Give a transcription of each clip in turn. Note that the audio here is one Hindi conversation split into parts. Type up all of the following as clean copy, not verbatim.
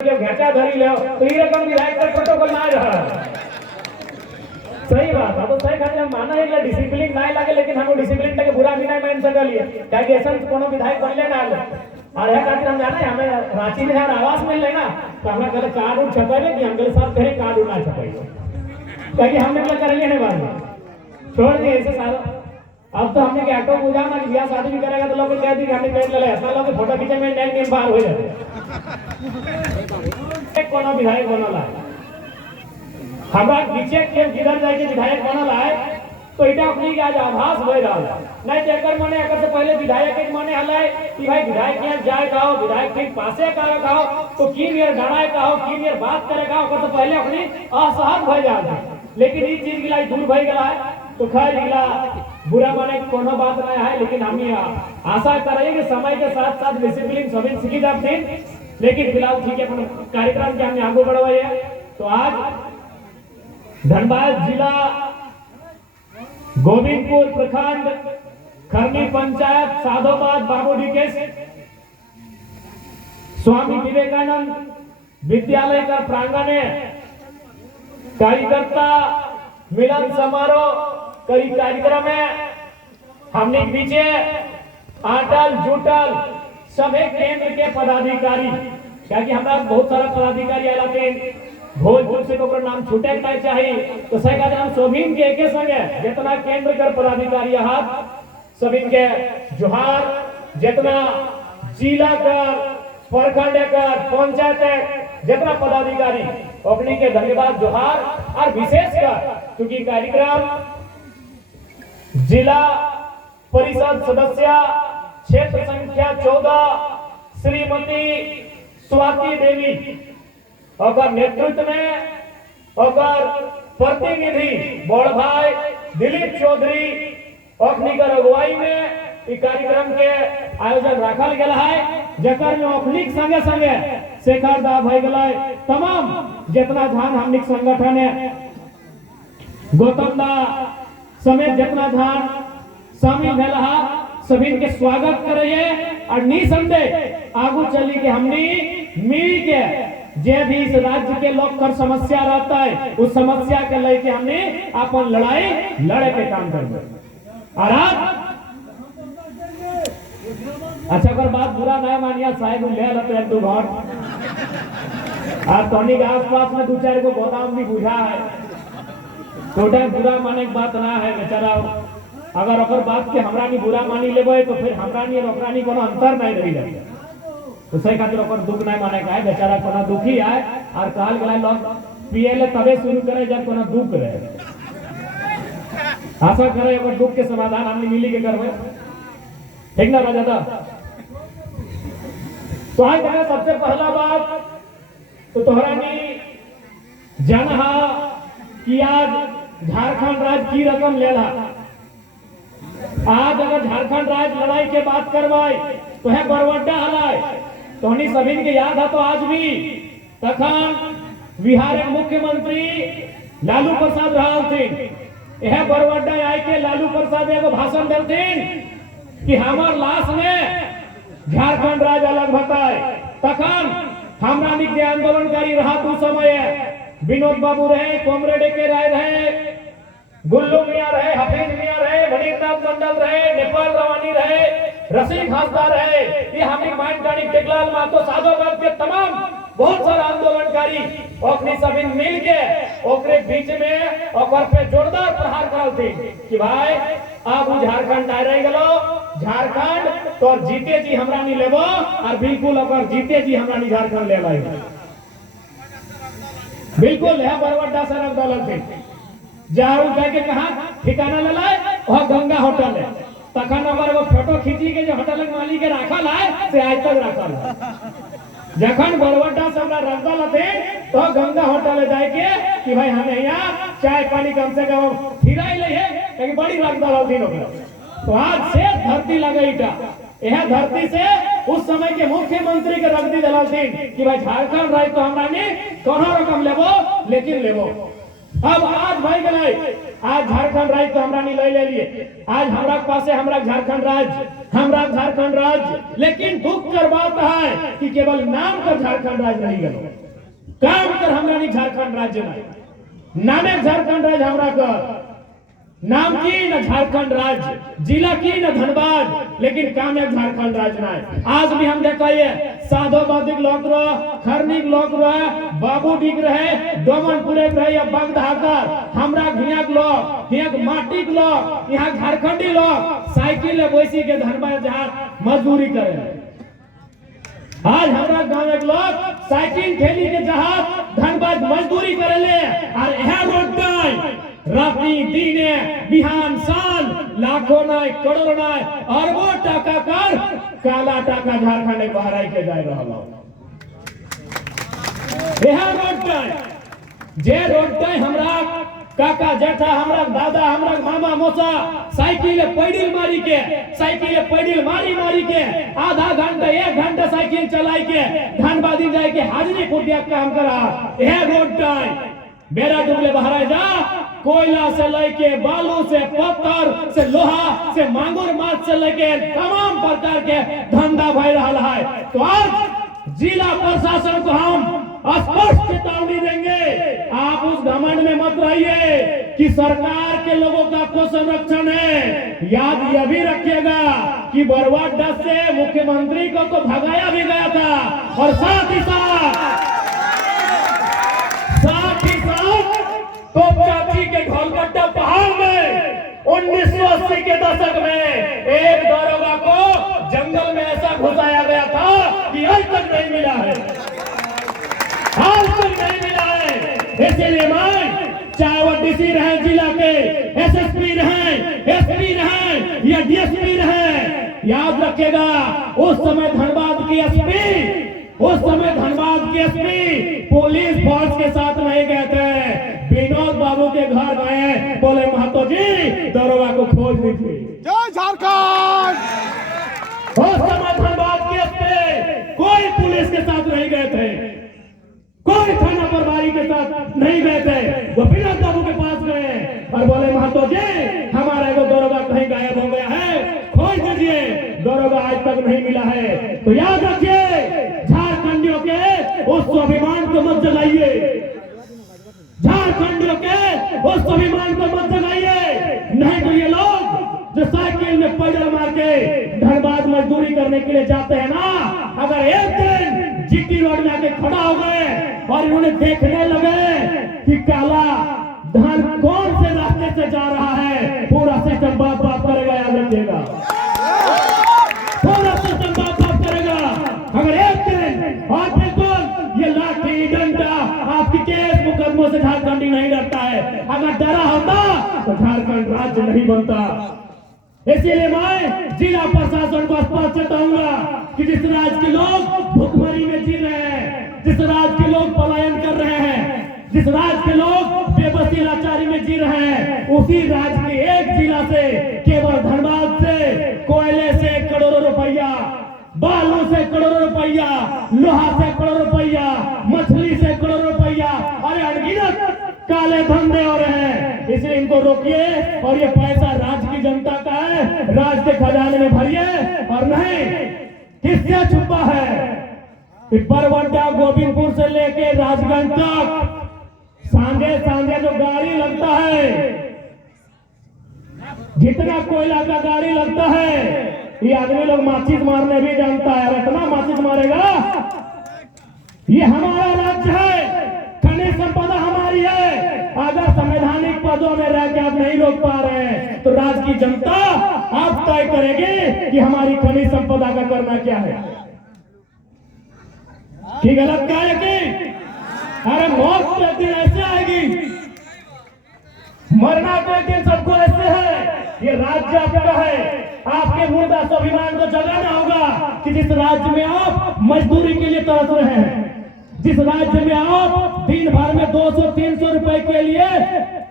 जो घाटा धरी ले तो ई रकम विधायक का प्रोटोकॉल ना रहा। सही बात अब सही खातिर हम माना है डिसिप्लिन ना लागे, लेकिन हम डिसिप्लिन के बुरा भी नहीं मान सकलिए काहे ऐसा कोनो विधायक बनले ना और है खातिर हम जाने हमें रांची में यार आवास मिल ले ना तो हमरा कहले कार्ड उठ छपाइले कि हमके साथ कहे कार्ड ना छपाइले ताकि हमने क्या कर लिए नहीं बात छोड़ दिए ऐसे सारा। अब तो हमने क्या तो पूजा ना ब्याह शादी भी करेगा तो लोग कह दी हमने कह ले ऐसा लोग फोटो खींचे में नेम बाहर हो जाए एक कोनो विधायक बनला हमरा पीछे के किधर जाके विधायक बनल है तो इटा अपनी के आज आभास हो रहा नहीं जेकर मने अगर से पहले विधायक के मने हले कि भाई विधायक के जाए गाओ विधायक के पासे का गाओ तो की नियर गणाए का हो की नियर बात करे का ओकर तो पहले अपनी असहज हो जाए, लेकिन ई चीज गिला दूर भई गला है तो खैर गिला बुरा माने कोनो बात नहीं है, लेकिन हम आशा करें कि समय के साथ साथ डिसिप्लिन सभी सीखी जाते हैं। लेकिन फिलहाल ठीक है अपन कार्यक्रम के हमने आगे बढ़वाए तो आज धनबाद जिला गोविंदपुर प्रखंड खरनी पंचायत साधोबाद बाबूडी के स्वामी विवेकानंद विद्यालय का प्रांगण है कार्यकर्ता मिलन समारोह कई कार्यक्रम है। हमने पीछे अटल जुटल सभी केंद्र के पदाधिकारी क्योंकि हमारा बहुत सारा पदाधिकारी आते हैं भोजपुर से तो नाम छूटे नहीं चाहिए तो सही का नाम सोभिन के एक संगे जितना केंद्र कर पदाधिकारी हाथ सभी के जोहार जितना जिला कर प्रखंड कर पंचायत जितना पदाधिकारी अपनी के धन्यवाद जोहार और विशेष कर क्योंकि कार्यक्रम जिला परिषद सदस्य क्षेत्र संख्या 14 श्रीमती स्वाति देवी और नेतृत्व में और प्रतिनिधि बड़ भाई दिलीप चौधरी और अगुवाई में कार्यक्रम के आयोजन रखल गया है जकर में अपनिक संगे संगे शेखर दा भई गए तमाम जितना धान हमनिक संगठन है गौतम दा समेत जितना धान शामिल भेल है सभी के स्वागत करिए और निसंदेह आगू चली के हमनी मिल के जे भी इस राज्य के लोग कर समस्या रहता है उस समस्या के लेके हमने अपन लड़ाई लड़े के काम करना और आज अच्छा अगर बात बुरा नहीं मानिया साहेब ले लेते हैं तो घर आज तोनी के आसपास में दो चार को गोदाम भी बुझा है छोटा बुरा माने की बात ना है बेचारा अगर अगर बात के हमरा नहीं बुरा मानी लेबे तो फिर हमरा नहीं और ओकरा नहीं कोनो अंतर नहीं रही जाए तो सही खातिर ओकर दुख नहीं माने का है बेचारा कोनो दुखी है और काल गला लोग पिएले तबे शुरू करे जब कोनो दुख रहे आशा करे ओकर दुख के समाधान हमने मिली के करबे ठीक ना राजा दा तो आज देखा सबसे पहला बात तो तोहरा नहीं जानहा कि आज झारखंड राज्य की रकम लेला आज अगर झारखंड राज्य लड़ाई के बात करवाए तो है बरवड्डा हलाय तो हनी सभी के याद है तो आज भी तखन बिहार के मुख्यमंत्री लालू प्रसाद रहल थे यह बरवड्डा आए के लालू प्रसाद एगो भाषण देलथिन कि हमार लाश में झारखंड राज्य अलग बताए तखन हमरा निके आंदोलनकारी रहा तू समय विनोद बाबू रहे कॉमरेड के राय रहे गुल्लू मियां रहे हफीज मियां रहे मणिनाथ मंडल रहे नेपाल रवानी रहे रशीद हंसदार रहे ये हमें माइंड गाड़ी टेकलाल मातो साधोबाद के तमाम बहुत सारा आंदोलनकारी अपनी सभी मिल के ओकरे बीच में ओकर पे जोरदार प्रहार करते कि भाई अब झारखंड आ रह गलो झारखंड तो जीते जी हमरा नहीं लेबो और बिल्कुल ओकर जीते जी हमरा नहीं झारखंड ले भाई बिल्कुल है बरवड्डा से रख दौलत थे जाऊ जाके कहा ठिकाना ले लाए वह गंगा होटल है तखन अगर वो फोटो खींची के जो होटल के मालिक के रखल है से आज तक रखल है जखन बरवड्डा से हमरा रख दौलत थे तो गंगा होटल जाए के कि भाई हमें यहाँ चाय पानी कम से कम खिलाई ले है लेकिन बड़ी रख दौलत दिन तो आज से धरती लगे यह धरती से उस समय के मुख्यमंत्री के रख दी दलाल सिंह कि भाई झारखंड राज्य तो हमरा नहीं कोनो रकम लेबो लेकिन लेबो अब आज भाई गए, आज झारखंड राज्य तो हमरा नहीं ले लिए, आज हमरा पास है हमरा झारखंड राज्य, लेकिन दुख कर बात है कि केवल नाम कर झारखंड राज्य नहीं गए, काम कर हमरा नहीं झारखंड राज्य नहीं, नामे झारखंड राज्य हमरा कर, नाम की न झारखंड राज्य, जिला की न धनबाद, लेकिन काम है झारखंड राज्य नहीं। आज भी हम देखिए साधोबादिक लोग रहे, खरनीक लोग रहे, बाबू डिग रहे, डोमनपुरे रहे या बगधाकर, हमरा घियाक लोग, घियाक माटिक लोग, यहाँ झारखंडी लोग साइकिल बैसी के धनबाद जहाँ मजदूरी करे। आज हमारा गांव एक लोग साइकिल ठेली के जहाज धनबाद मजदूरी करेले, और यह रोड रात्रि दिने बिहान सान लाखों नाय करोड़ों नाय अरबों टाका कर काला टाका झारखंड बहराई के जाए रहा। यह रोड जे रोड हमरा काका जेठा, हमरा दादा, हमरा मामा मौसा साइकिल पैडिल मारी के आधा घंटा 1 घंटा साइकिल चलाई के धनबादी जाए के हाजिरी फुटिया काम करा। यह रोड बेरा डुबले बहराए जा, कोयला से लेके बालू से पत्थर से लोहा से मांगुर माछ से लेके तमाम प्रकार के धंधा भय रहा है। तो आज जिला प्रशासन को हम स्पष्ट चेतावनी देंगे, आप उस घमंड में मत रहिए कि सरकार के लोगों का को संरक्षण है। याद यह भी रखिएगा कि बरवाडा से मुख्यमंत्री को तो भगाया भी गया था, और साथ ही साथ तोपचाची के ढोलकट्टा पहाड़ में 1980 के दशक में एक दारोगा को जंगल में ऐसा घुसाया गया था कि आज तक नहीं मिला है, आज तक नहीं मिला है। इसीलिए मैं चाहे वो डीसी रहे जिला के, एसएसपी रहे, एसपी रहे या डीएसपी रहे, याद रखिएगा उस समय धनबाद की एसपी पुलिस फोर्स के साथ नहीं गए थे, विनोद बाबू के घर गए, बोले महतो जी दरोगा को खोज दीजिए। जय झारखंड। उस समय धनबाद के एसपी कोई पुलिस के साथ नहीं गए थे, कोई थाना प्रभारी के साथ नहीं गए थे, वो विनोद बाबू के पास गए और बोले महतो जी हमारा एगो दरोगा कहीं गायब हो गया है, खोज दीजिए, दरोगा आज तक नहीं मिला है। तो याद रखिए झारखंडियों के उस स्वाभिमान को मत जलाइए, झारखंडियों के उस स्वाभिमान को मत जलाइए, नहीं तो ये लोग जो साइकिल में पैदल मार के धनबाद मजदूरी करने के लिए जाते हैं ना, अगर एक दिन जीटी रोड में आके खड़ा हो गए और इन्होंने देखने लगे कि काला धन कौन से रास्ते से जा रहा है, पूरा सिस्टम बाप बाप करेगा, याद रखिएगा पूरा सिस्टम बाप बाप करेगा। अगर एक दिन और बिल्कुल ये लाठी डंडा आपकी केस मुकदमों से झारखंडी नहीं डरता है, अगर डरा होता तो झारखंड राज्य नहीं बनता। इसीलिए मैं जिला प्रशासन को स्पष्ट चेताऊंगा कि जिस राज्य के लोग भुखमरी में जी रहे हैं, जिस राज्य के लोग पलायन कर रहे हैं, जिस राज्य के लोग बेबसी लाचारी में जी रहे हैं, उसी राज्य के एक जिला से केवल धनबाद से कोयले से करोड़ों रुपया, बालू से करोड़ों रुपया, लोहा से करोड़ों रुपया, मछली से करोड़ों रुपया, अरे अनगिनत काले धंधे हो रहे हैं। इसलिए इनको रोकिए और ये पैसा राज्य की जनता का है, राज्य के खजाने में भरिए, और नहीं किससे छुपा है। बरवाडा गोविंदपुर से लेके राजगंज तक सांझे सांझे जो गाड़ी लगता है, जितना कोयला का गाड़ी लगता है, ये आदमी लोग माचिस मारने भी जानता है, इतना माचिस मारेगा। ये हमारा राज्य है, खनिज संपदा हमारी है, अगर संवैधानिक पदों में रह के आप नहीं रोक पा रहे हैं तो राज्य की जनता आप तय करेगी कि हमारी खनिज संपदा का करना क्या है, कि गलत क्या है कि अरे मौत तो एक दिन ऐसे आएगी, मरना तो एक दिन सबको ऐसे है। ये राज्य आपका है, आपके मुर्दा स्वाभिमान को जगाना होगा कि जिस राज्य में आप मजदूरी के लिए तरस रहे हैं, जिस राज्य में आप दिन भर में 200-300 रुपए के लिए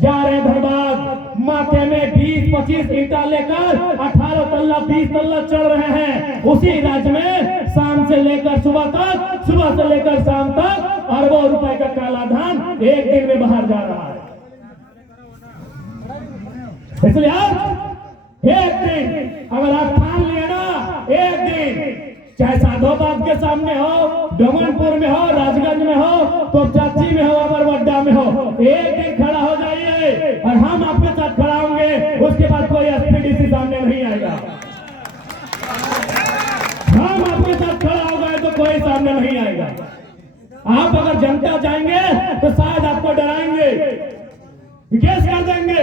जा रहे हैं धनबाद, माथे में 20-25 ईंटा लेकर 18 तल्ला 20 तल्ला चढ़ रहे हैं, उसी राज्य में शाम से लेकर सुबह तक, सुबह से लेकर शाम तक अरबों रुपए का काला धन एक दिन में बाहर जा रहा है। इसलिए आज एक दिन अगर आप ठान लिए ना, एक दिन चाहे साधोबाद के सामने हो, डोमनपुर में हो, राजगंज में हो, तो चाची में हो, अमरवड्डा में हो, एक दिन खड़ा हो जाइए और हम आपके साथ खड़ा होंगे। उसके बाद कोई एसपीडीसी सामने नहीं आएगा। हम आपके साथ खड़ा हो गए तो कोई सामने नहीं आएगा। आप अगर जनता जाएंगे तो शायद आपको डराएंगे, केस कर देंगे।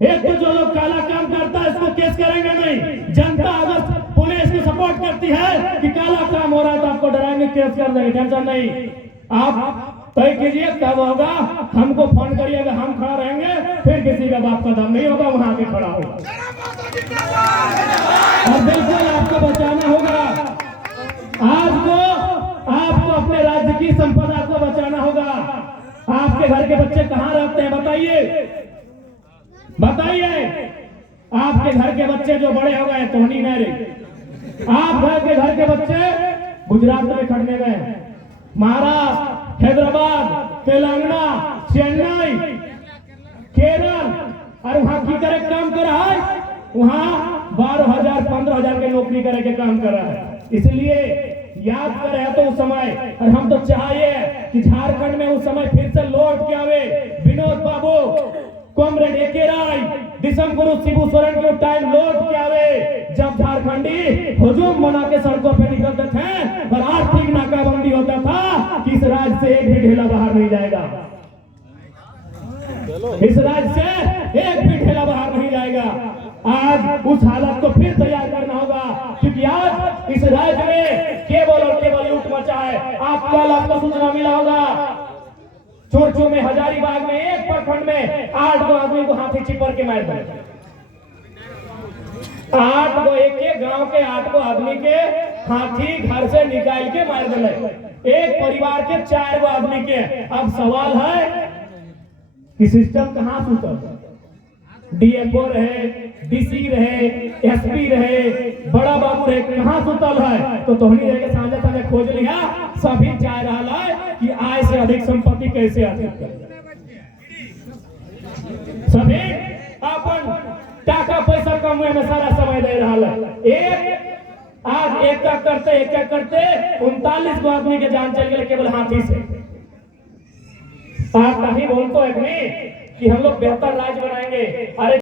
एक तो जो लोग काला काम करता है इसको केस करेंगे नहीं। जनता अगर पुलिस की सपोर्ट करती है कि काला काम हो रहा है तो आपको डराएंगे, केस कर देंगे, टेंशन नहीं। आप तय कीजिए कब होगा, हमको फोन करिएगा, हम खड़ा रहेंगे। फिर किसी का बाप का दम नहीं होगा, वहां भी खड़ा होगा और बिल्कुल आपको बचाना होगा। आज को आपको अपने राज्य की संपदा को बचाना होगा। आपके घर के बच्चे कहां रहते हैं बताइए, बताइए। आपके घर के बच्चे जो बड़े हो गए टोनी नारे, आप घर के बच्चे गुजरात में खड़ने गए, महाराष्ट्र, हैदराबाद, तेलंगाना, चेन्नई, केरल, और वहां की करे काम कर रहा है, वहां 12,000 15,000 के नौकरी करे के काम कर रहा है। इसलिए याद करे तो उस समय, और हम तो चाहिए कि झारखंड में उस समय फिर से लौट के आवे विनोद बाबू, कॉमरेड एके राय, दिसम गुरु शिबू सोरेन के टाइम लौट के आवे जब झारखंडी हुजूम बना के सड़कों पे निकलते थे और आर्थिक नाकाबंदी होता था कि इस राज्य से एक भी ढेला बाहर नहीं जाएगा, इस राज्य से एक भी ढेला बाहर नहीं जाएगा। आज उस हालत को फिर तैयार करना होगा, क्योंकि आज इस राज्य में केवल और केवल लूट मचा है। आपको सूचना मिला होगा, चोरचू में, हजारीबाग में, एक प्रखंड में 8 गो आदमी को हाथी चिपर के मार दिया। 8 गो, एक गांव के 8 गो आदमी के हाथी घर से निकाल के मार दिले, एक परिवार के 4 गो आदमी के। अब सवाल है कि सिस्टम कहां सुतल? डीएफओ रहे, डीसी रहे, एसपी रहे, बड़ा बाबू रहे, कहां सुतल है? तो तोहनी रहे के सामने सामने खोज लिया, सभी चाह रहा है कि आय से अधिक संपत्ति कैसे अर्जित करें। सभी अपन टाका पैसा कमाए में सारा समय दे रहा है। आज एक करते 39 गो आदमी के जान चल गए केवल हाथी से। आप कहीं बोलते हैं कि हम लोग बेहतर राज्य बनाएंगे, अरे